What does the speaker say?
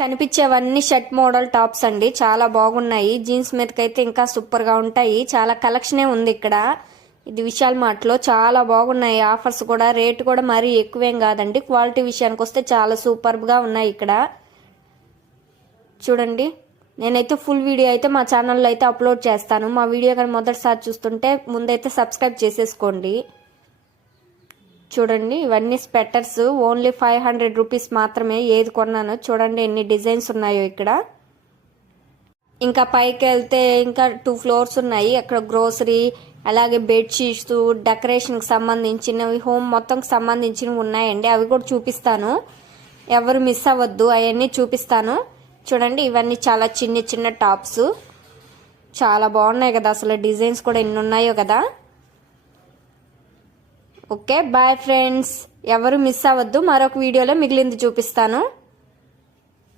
కనిపించేవన్నీ shirt model tops అండి. చాలా బాగున్నాయి. జీన్స్ మీదకైతే ఇంకా సూపర్గా ఉంటాయి. చాలా కలెక్షనే ఉంది ఇక్కడ. ఇది విశాల్ మార్ట్లో చాలా బాగున్నాయి. ఆఫర్స్ కూడా రేట్ కూడా మరీ ఎక్కువేం కాదండి. క్వాలిటీ విషయానికి వస్తే చాలా సూపర్గా ఉన్నాయి ఇక్కడ. చూడండి. నేనైతే ఫుల్ వీడియో అయితే మా ఛానల్లో అయితే అప్లోడ్ చేస్తాను. మా వీడియో కానీ మొదటిసారి చూస్తుంటే ముందైతే సబ్స్క్రైబ్ చేసేసుకోండి. చూడండి ఇవన్నీ sweaters only five hundred rupees మాత్రమే ఏది కొన్నాను. చూడండి ఎన్ని డిజైన్స్ ఉన్నాయో ఇక్కడ. ఇంకా పైకి వెళ్తే ఇంకా టూ ఫ్లోర్స్ ఉన్నాయి. అక్కడ గ్రోసరీ అలాగే బెడ్షీట్స్ డెకరేషన్కి సంబంధించినవి హోమ్ మొత్తంకి సంబంధించినవి ఉన్నాయండి. అవి కూడా చూపిస్తాను. ఎవరు మిస్ అవ్వద్దు అవన్నీ చూపిస్తాను. చూడండి ఇవన్నీ చాలా చిన్న చిన్న టాప్స్ చాలా బాగున్నాయి కదా అసలు డిజైన్స్ కూడా ఎన్ని ఉన్నాయో కదా. Okay bye friends. ఎవరు మిస్ అవ్వద్దు మరొక వీడియోలో మిగిలింది చూపిస్తాను.